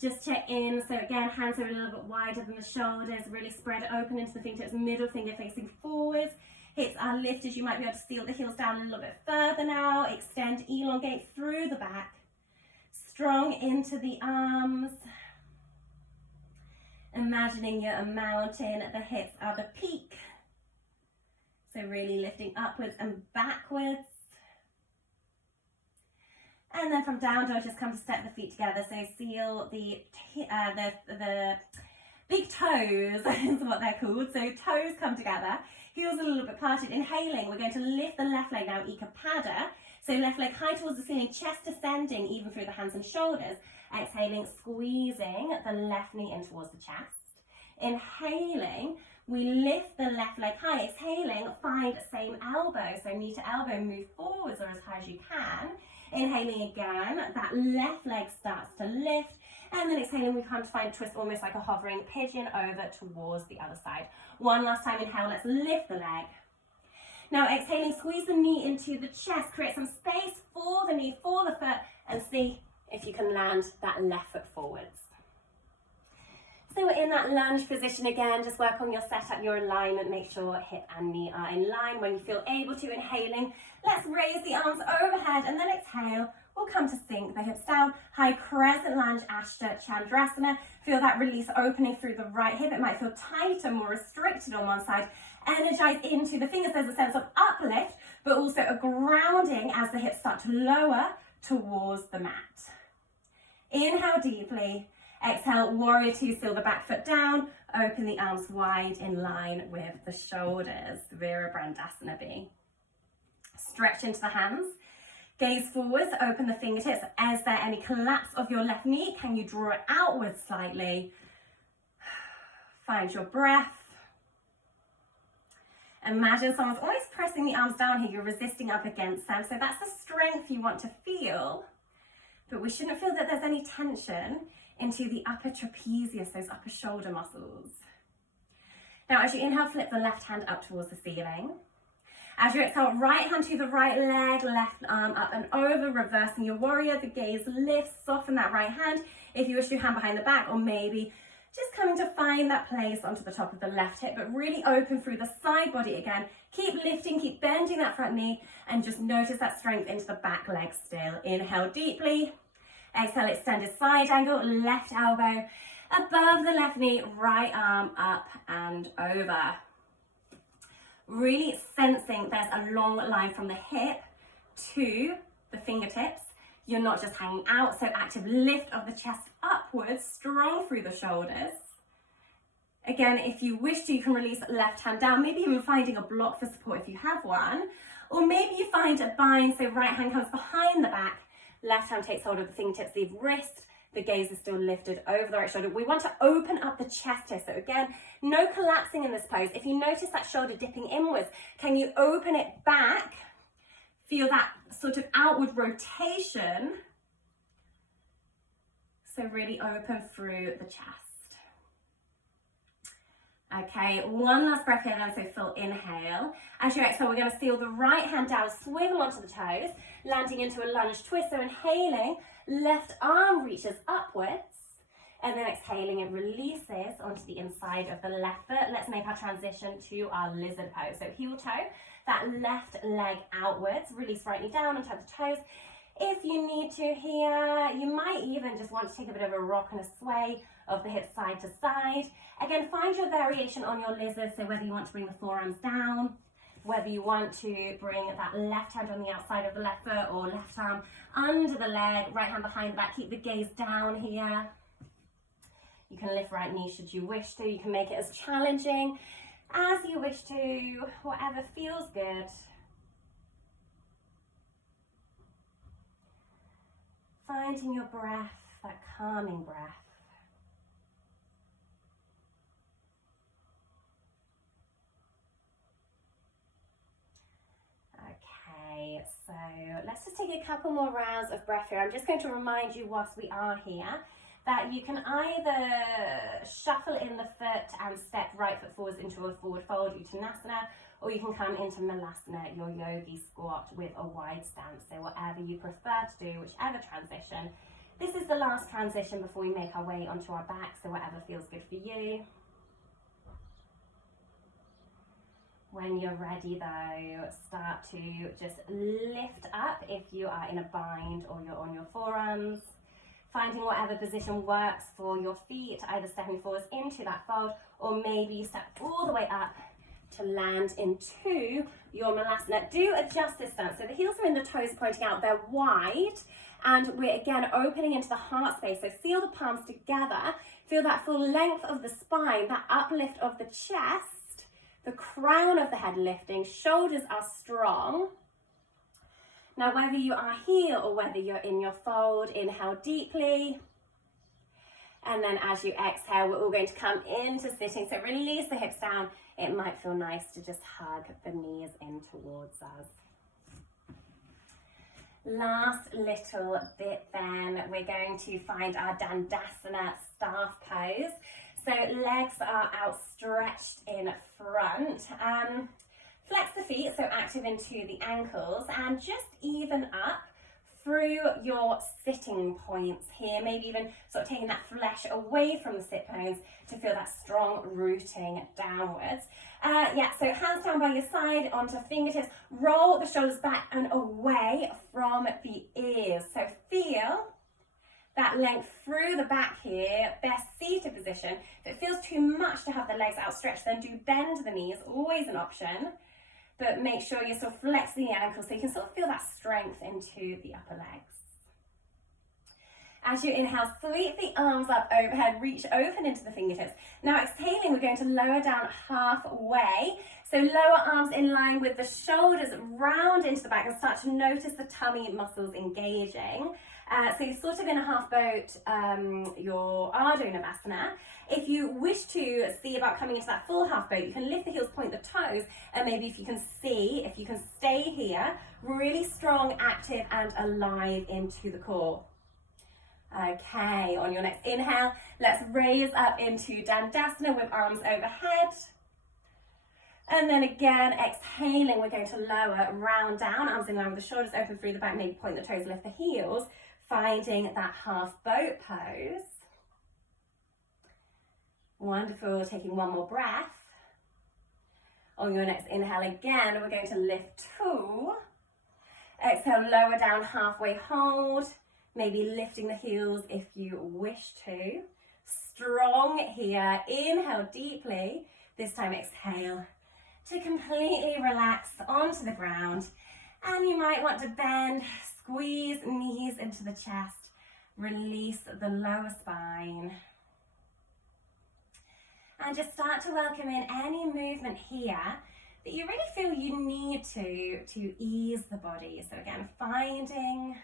Just check in. So again, hands are a little bit wider than the shoulders, really spread it open into the fingertips, middle finger facing forwards. Hips are lifted. You might be able to seal the heels down a little bit further now. Extend, elongate through the back. Strong into the arms. Imagining you're a mountain, the hips are the peak. So really lifting upwards and backwards. And then from down dog, just come to step the feet together. So seal the big toes is what they're called. So toes come together, heels a little bit parted. Inhaling, we're going to lift the left leg now, Ekapada. So left leg high towards the ceiling, chest descending even through the hands and shoulders. Exhaling, squeezing the left knee in towards the chest. Inhaling, we lift the left leg high. Exhaling, find same elbow. So knee to elbow, move forwards or as high as you can. Inhaling again, that left leg starts to lift. And then exhaling, we come to find a twist almost like a hovering pigeon over towards the other side. One last time, inhale, let's lift the leg. Now exhaling, squeeze the knee into the chest, create some space for the knee, for the foot, and see if you can land that left foot forwards. So we're in that lunge position again, just work on your setup, your alignment, make sure hip and knee are in line. When you feel able to, inhaling, let's raise the arms overhead and then exhale. We'll come to sink the hips down, high crescent lunge, Ashta Chandrasana. Feel that release opening through the right hip. It might feel tighter, more restricted on one side. Energize into the fingers. There's a sense of uplift, but also a grounding as the hips start to lower towards the mat. Inhale deeply. Exhale, warrior two, seal the back foot down, open the arms wide in line with the shoulders, Virabandasana B. Stretch into the hands, gaze forwards, open the fingertips. Is there any collapse of your left knee? Can you draw it outwards slightly? Find your breath. Imagine someone's always pressing the arms down here, you're resisting up against them. So that's the strength you want to feel, but we shouldn't feel that there's any tension into the upper trapezius, those upper shoulder muscles. Now as you inhale, flip the left hand up towards the ceiling. As you exhale, right hand to the right leg, left arm up and over, reversing your warrior. The gaze lifts, soften that right hand. If you wish to, hand behind the back, or maybe just coming to find that place onto the top of the left hip, but really open through the side body again. Keep lifting, keep bending that front knee, and just notice that strength into the back leg still. Inhale deeply. Exhale, extended side angle, left elbow. Above the left knee, right arm up and over. Really sensing there's a long line from the hip to the fingertips. You're not just hanging out, so active lift of the chest upwards, strong through the shoulders. Again, if you wish to, you can release left hand down, maybe even finding a block for support if you have one. Or maybe you find a bind, so right hand comes behind the back, left hand takes hold of the fingertips, the wrist, the gaze is still lifted over the right shoulder. We want to open up the chest here. So again, no collapsing in this pose. If you notice that shoulder dipping inwards, can you open it back? Feel that sort of outward rotation. So really open through the chest. Okay, one last breath here then, so full inhale. As you exhale, we're going to seal the right hand down, swivel onto the toes, landing into a lunge twist. So inhaling, left arm reaches upwards, and then exhaling, it releases onto the inside of the left foot. Let's make our transition to our lizard pose. So heel toe, that left leg outwards, release right knee down onto the toes. If you need to here, you might even just want to take a bit of a rock and a sway of the hips side to side. Again, find your variation on your lizard, so whether you want to bring the forearms down, whether you want to bring that left hand on the outside of the left foot or left arm under the leg, right hand behind the back, keep the gaze down here. You can lift right knee should you wish to. You can make it as challenging as you wish to, whatever feels good. Finding your breath, that calming breath. Okay, so let's just take a couple more rounds of breath here. I'm just going to remind you whilst we are here that you can either shuffle in the foot and step right foot forwards into a forward fold, Uttanasana, or you can come into Malasana, your yogi squat with a wide stance. So whatever you prefer to do, whichever transition. This is the last transition before we make our way onto our back, so whatever feels good for you. When you're ready though, start to just lift up if you are in a bind or you're on your forearms. Finding whatever position works for your feet, either stepping forwards into that fold, or maybe you step all the way up to land into your Malasana. Do adjust this stance. So the heels are in, the toes pointing out, they're wide, and we're again opening into the heart space. So feel the palms together, feel that full length of the spine, that uplift of the chest, the crown of the head lifting, shoulders are strong. Now, whether you are here or whether you're in your fold, inhale deeply. And then as you exhale, we're all going to come into sitting. So release the hips down. It might feel nice to just hug the knees in towards us. Last little bit then, we're going to find our Dandasana staff pose. So legs are outstretched in front. Flex the feet, so active into the ankles, and just even up through your sitting points here, maybe even sort of taking that flesh away from the sit bones to feel that strong rooting downwards. So hands down by your side onto fingertips, roll the shoulders back and away from the ears. So feel that length through the back here, best seated position. If it feels too much to have the legs outstretched, then do bend the knees, always an option. But make sure you're sort of flexing the ankles so you can sort of feel that strength into the upper legs. As you inhale, sweep the arms up overhead, reach open into the fingertips. Now exhaling, we're going to lower down halfway. So lower arms in line with the shoulders, round into the back, and start to notice the tummy muscles engaging. So you're sort of in a half boat, your Ardha Navasana. If you wish to see about coming into that full half boat, you can lift the heels, point the toes, and maybe if you can stay here, really strong, active, and alive into the core. Okay, on your next inhale, let's raise up into Dandasana with arms overhead. And then again, exhaling, we're going to lower, round down, arms in line with the shoulders, open through the back, maybe point the toes, lift the heels, finding that half boat pose. Wonderful, taking one more breath. On your next inhale again, we're going to lift two. Exhale, lower down, halfway hold. Maybe lifting the heels if you wish to. Strong here. Inhale deeply. This time exhale to completely relax onto the ground. And you might want to bend, squeeze knees into the chest, release the lower spine. And just start to welcome in any movement here that you really feel you need to ease the body. So again, finding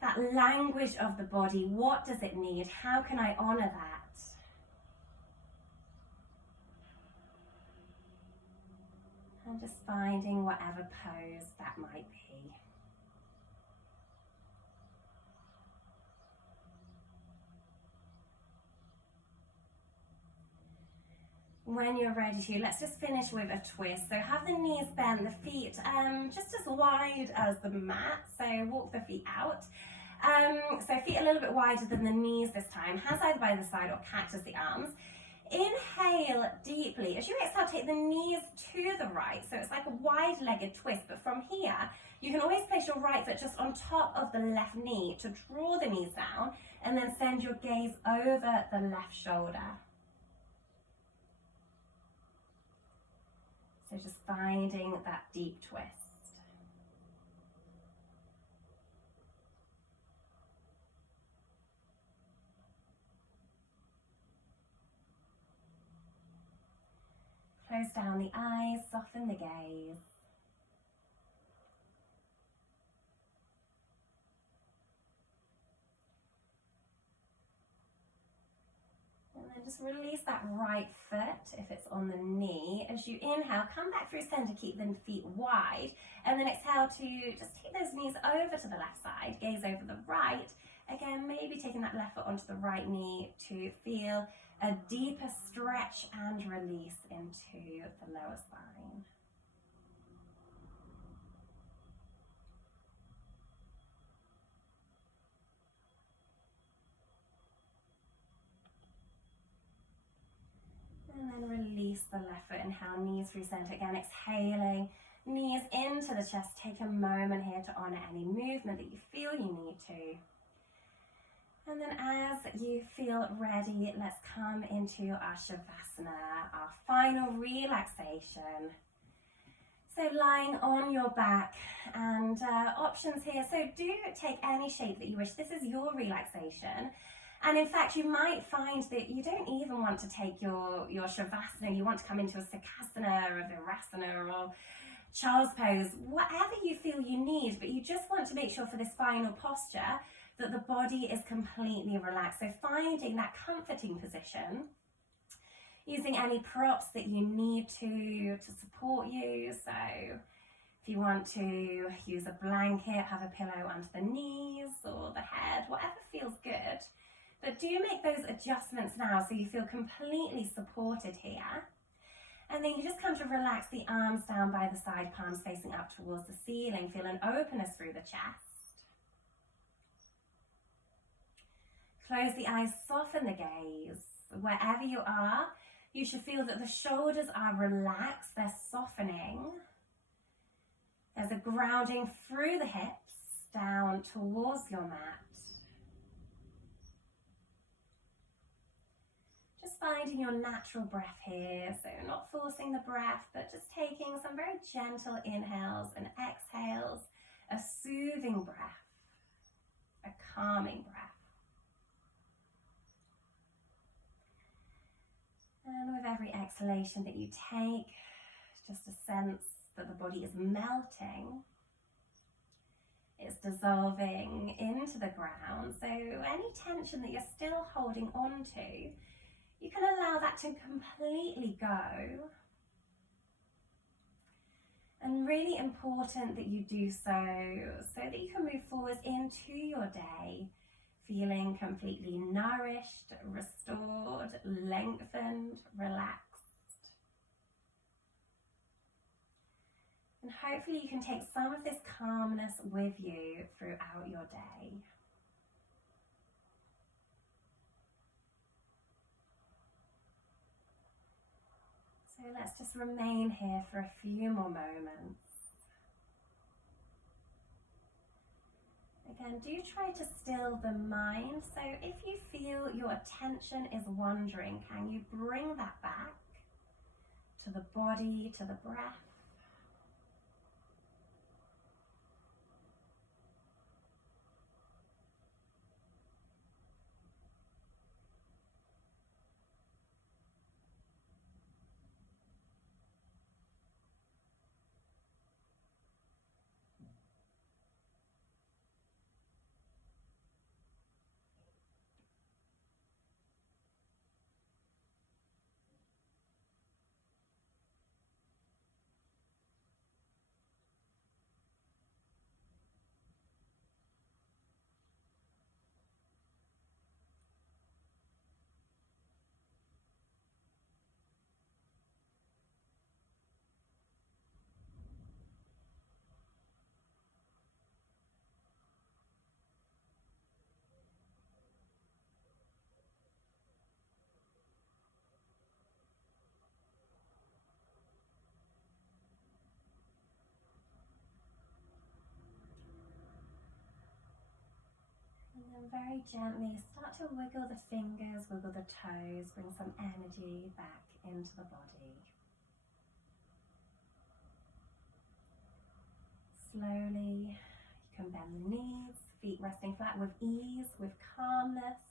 that language of the body. What does it need? How can I honor that? And just finding whatever pose that might be. When you're ready to, let's just finish with a twist. So have the knees bent, the feet just as wide as the mat. So walk the feet out. So feet a little bit wider than the knees this time. Hands either by the side or cactus the arms. Inhale deeply. As you exhale, take the knees to the right. So it's like a wide-legged twist. But from here, you can always place your right foot just on top of the left knee to draw the knees down and then send your gaze over the left shoulder. So just finding that deep twist. Close down the eyes, soften the gaze. And then just release that right foot if it's on the knee. As you inhale, come back through center, keep the feet wide. And then exhale to just take those knees over to the left side, gaze over the right. Again, maybe taking that left foot onto the right knee to feel a deeper stretch and release into the lower spine. And then release the left foot, inhale, knees through center. Again, exhaling, knees into the chest. Take a moment here to honor any movement that you feel you need to. And then as you feel ready, let's come into our Shavasana, our final relaxation. So lying on your back, and options here. So do take any shape that you wish. This is your relaxation. And in fact, you might find that you don't even want to take your Shavasana. You want to come into a Sukhasana or a Virasana or Child's Pose, whatever you feel you need. But you just want to make sure for this final posture that the body is completely relaxed. So finding that comforting position, using any props that you need to support you. So if you want to use a blanket, have a pillow under the knees or the head, whatever feels good. But do make those adjustments now so you feel completely supported here. And then you just come to relax the arms down by the side, palms facing up towards the ceiling. Feel an openness through the chest. Close the eyes, soften the gaze. Wherever you are, you should feel that the shoulders are relaxed, they're softening. There's a grounding through the hips, down towards your mat. Just finding your natural breath here, so not forcing the breath, but just taking some very gentle inhales and exhales, a soothing breath, a calming breath. And with every exhalation that you take, just a sense that the body is melting. It's dissolving into the ground. So any tension that you're still holding on to, you can allow that to completely go. And really important that you do so that you can move forward into your day feeling completely nourished, restored, lengthened, relaxed. And hopefully you can take some of this calmness with you throughout your day. So let's just remain here for a few more moments. Again, do try to still the mind. So if you feel your attention is wandering, can you bring that back to the body, to the breath? And then very gently start to wiggle the fingers, wiggle the toes, bring some energy back into the body. Slowly, you can bend the knees, feet resting flat with ease, with calmness.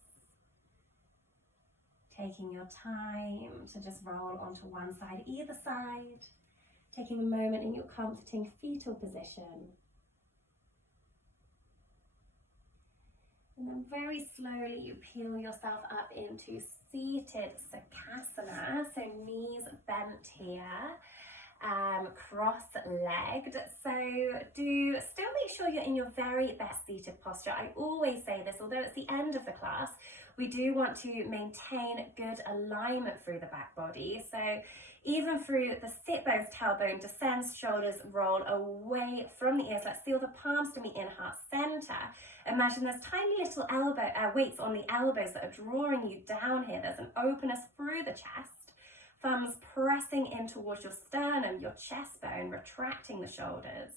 Taking your time to just roll onto one side, either side. Taking a moment in your comforting fetal position. And then very slowly you peel yourself up into seated Sukhasana, so knees bent here, cross-legged. So do still make sure you're in your very best seated posture. I always say this, although it's the end of the class, we do want to maintain good alignment through the back body. So even through the sit bones, tailbone descends, shoulders roll away from the ears. Let's feel the palms to meet in heart center. Imagine there's tiny little weights on the elbows that are drawing you down here. There's an openness through the chest. Thumbs pressing in towards your sternum, your chest bone, retracting the shoulders.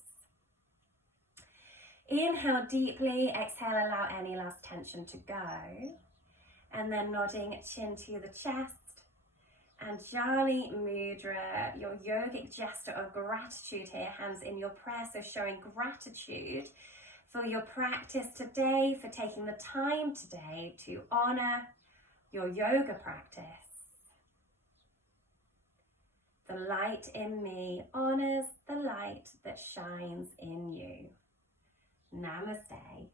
Inhale deeply, exhale, allow any last tension to go. And then nodding chin to the chest. And Jali Mudra, your yogic gesture of gratitude here, hands in your prayer, so showing gratitude for your practice today, for taking the time today to honor your yoga practice. The light in me honors the light that shines in you. Namaste.